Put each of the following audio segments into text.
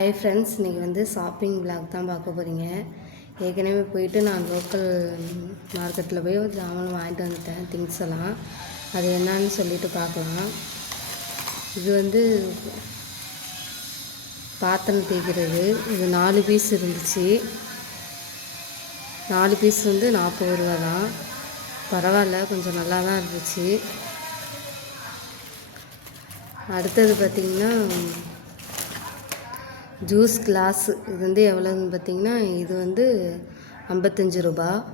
Hi friends இன்றைக்கி வந்து shopping vlog தான் பார்க்க போகிறீங்க ஏற்கனவே போயிட்டு நான் லோக்கல் மார்க்கெட்டில் போய் ஒரு ஜாமான் வாங்கிட்டு வந்துட்டேன் திங்ஸ் எல்லாம். அது என்னன்னு சொல்லிட்டு பார்க்கலாம். இது வந்து பாத்திரம் தேய்க்கிறது. இது நாலு பீஸ் இருந்துச்சு. நாலு பீஸ் வந்து நாற்பது ரூபா தான். பரவாயில்ல கொஞ்சம் நல்லா தான் இருந்துச்சு. அடுத்தது பார்த்திங்கன்னா ஜூஸ் கிளாஸு இது வந்து எவ்வளோன்னு பார்த்தீங்கன்னா இது வந்து ஐம்பத்தஞ்சு ரூபா.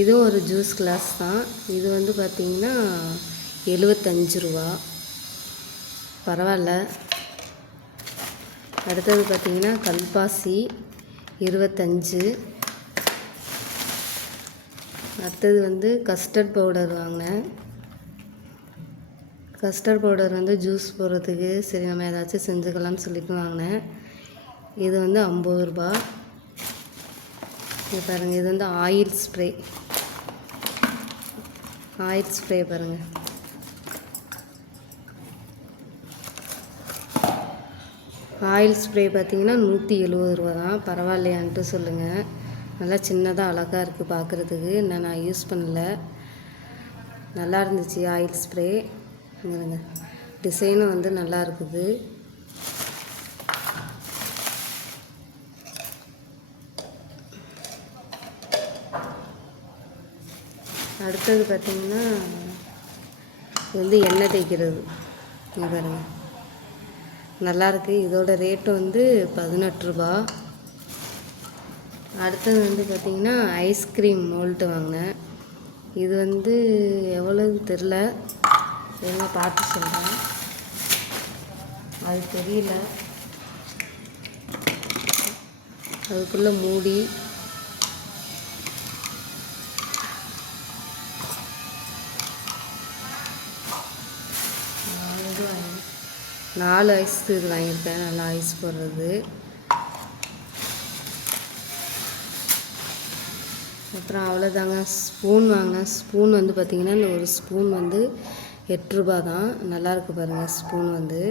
இதுவும் ஒரு ஜூஸ் கிளாஸ் தான். இது வந்து பார்த்திங்கன்னா எழுபத்தஞ்சு ரூபா. பரவாயில்ல. அடுத்தது பார்த்திங்கன்னா கல்பாசி இருபத்தஞ்சு. அடுத்தது வந்து கஸ்டர்ட் பவுடர் வாங்கினேன். கஸ்டர்ட் பவுடர் வந்து ஜூஸ் போடுறதுக்கு சரி நம்ம ஏதாச்சும் செஞ்சுக்கலாம்னு சொல்லிட்டு வாங்கினேன். இது வந்து ஐம்பது ரூபா. இது பாருங்கள் இது வந்து ஆயில் ஸ்ப்ரே. ஆயில் ஸ்ப்ரே பாருங்கள் ஆயில் ஸ்ப்ரே பார்த்தீங்கன்னா நூற்றி எழுபது ரூபா தான். பரவாயில்லையான்ட்டு சொல்லுங்கள் நல்லா சின்னதாக அழகாக இருக்குது பார்க்குறதுக்கு இன்னும் நான் யூஸ் பண்ணல. நல்லா இருந்துச்சு ஆயில் ஸ்ப்ரே. டிசைனும் வந்து நல்லா இருக்குது. அடுத்தது பார்த்திங்கன்னா இது வந்து எண்ணெய் தேய்க்கிறது. இங்கே பாருங்கள் நல்லாயிருக்கு இதோட ரேட்டு வந்து பதினெட்டு ரூபா. அடுத்தது வந்து பார்த்திங்கன்னா ஐஸ்கிரீம் மோல்ட்டு வாங்கினேன். இது வந்து எவ்வளோன்னு தெரில. என்ன பார்த்து சொல்கிறேன். அது தெரியல. அதுக்குள்ளே மூடி. நாலு ஐஸ் இது வாங்கியிருக்கேன். நல்லா ஐஸ் போடுறது. அப்புறம் அவ்வளோதாங்க. ஸ்பூன் வாங்க. ஸ்பூன் வந்து பார்த்திங்கன்னா இந்த ஒரு ஸ்பூன் வந்து எட்டு ரூபா தான் நல்லாயிருக்கு பாருங்கள் ஸ்பூன் வந்து.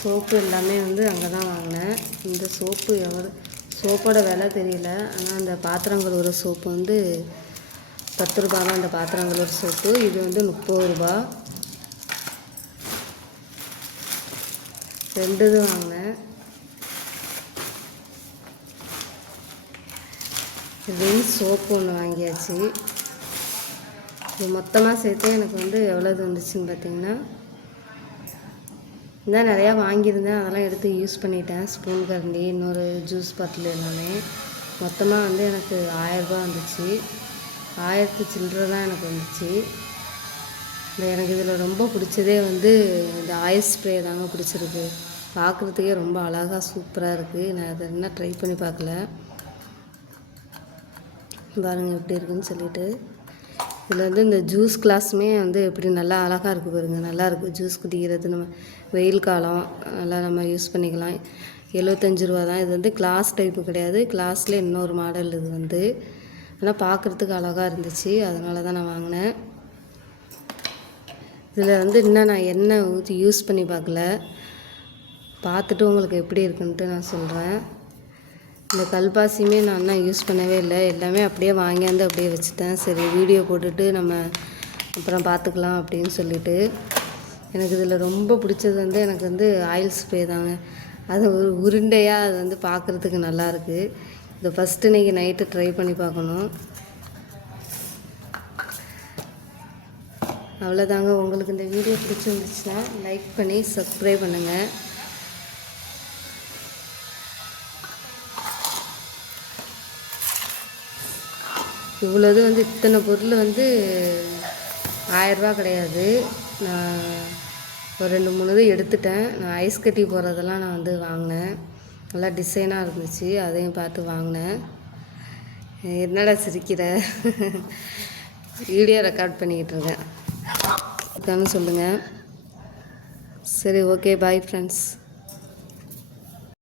சோப்பு எல்லாமே வந்து அங்கே தான் வாங்கினேன். இந்த சோப்பு எவ்வளோ சோப்போட விலை தெரியல. ஆனால் அந்த பாத்திரங்கள் ஒரு சோப்பு வந்து பத்து ரூபா தான் அந்த பாத்திரங்களோட சோப்பு. இது வந்து முப்பது ரூபா ரெண்டு இது வாங்கினேன். ரின் சோப்பு ஒன்று வாங்கியாச்சு. இது மொத்தமாக சேர்த்து எனக்கு வந்து எவ்வளோது வந்துச்சுன்னு பார்த்தீங்கன்னா இதான் நிறையா வாங்கியிருந்தேன். அதெல்லாம் எடுத்து யூஸ் பண்ணிட்டேன். ஸ்பூன் கரண்டி இன்னொரு ஜூஸ் பாட்டில் எல்லாமே. மொத்தமாக வந்து எனக்கு ஆயரரூபா வந்துச்சு. ஆயிரத்து சில்லற தான் எனக்கு வந்துச்சு. இந்த எனக்கு இதில் ரொம்ப பிடிச்சதே வந்து இந்த ஆயில் ஸ்ப்ரே தாங்க பிடிச்சிருக்கு. பார்க்குறதுக்கே ரொம்ப அழகாக சூப்பராக இருக்குது நான் அதை என்ன ட்ரை பண்ணி பார்க்கல. பாருங்கள் எப்படி இருக்குன்னு சொல்லிட்டு. இதில் வந்து இந்த ஜூஸ் கிளாஸுமே வந்து எப்படி நல்லா அழகாக இருக்குது பாருங்கள் நல்லாயிருக்கும் ஜூஸ் குடிக்கிறது நம்ம வெயில் காலம் நல்லா நம்ம யூஸ் பண்ணிக்கலாம். எழுபத்தஞ்சு ரூபா தான். இது வந்து கிளாஸ் டைப்பு கிடையாது. கிளாஸில் இன்னொரு மாடல் இது வந்து. ஆனால் பார்க்குறதுக்கு அழகாக இருந்துச்சு. அதனால தான் நான் வாங்கினேன். இதில் வந்து இன்னும் நான் எண்ணெய் ஊற்றி யூஸ் பண்ணி பார்க்கல. பார்த்துட்டு உங்களுக்கு எப்படி இருக்குன்ட்டு நான் சொல்கிறேன் இந்த கல்பாசியுமே நான் தான் யூஸ் பண்ணவே இல்லை. எல்லாமே அப்படியே வாங்கியாந்து அப்படியே வச்சுட்டேன். சரி வீடியோ போட்டுட்டு நம்ம அப்புறம் பார்த்துக்கலாம் அப்படின்னு சொல்லிட்டு. எனக்கு இதில் ரொம்ப பிடிச்சது வந்து எனக்கு வந்து ஆயில் ஸ்ப்ரே தாங்க. அது ஒரு உருண்டையாக அது வந்து பார்க்குறதுக்கு நல்லாயிருக்கு இதை ஃபஸ்ட்டு இன்றைக்கி நைட்டு ட்ரை பண்ணி பார்க்கணும். அவ்வளோதாங்க உங்களுக்கு இந்த வீடியோ பிடிச்சிருந்துச்சுன்னா லைக் பண்ணி சப்ஸ்கிரைப் பண்ணுங்கள் இவ்வளோது வந்து இத்தனை பொருள் வந்து ஆயரூபா கிடையாது. நான் ஒரு ரெண்டு மூணு இது எடுத்துட்டேன். நான் ஐஸ் கட்டி போடுறதெல்லாம் நான் வந்து வாங்கினேன். நல்லா டிசைனாக இருந்துச்சு. அதையும் பார்த்து வாங்கினேன். என்னடா சிரிக்கிற? வீடியோ ரெக்கார்ட் பண்ணிக்கிட்டு இருக்கேன். சொல்லுங்கள் சரி ஓகே. Bye friends.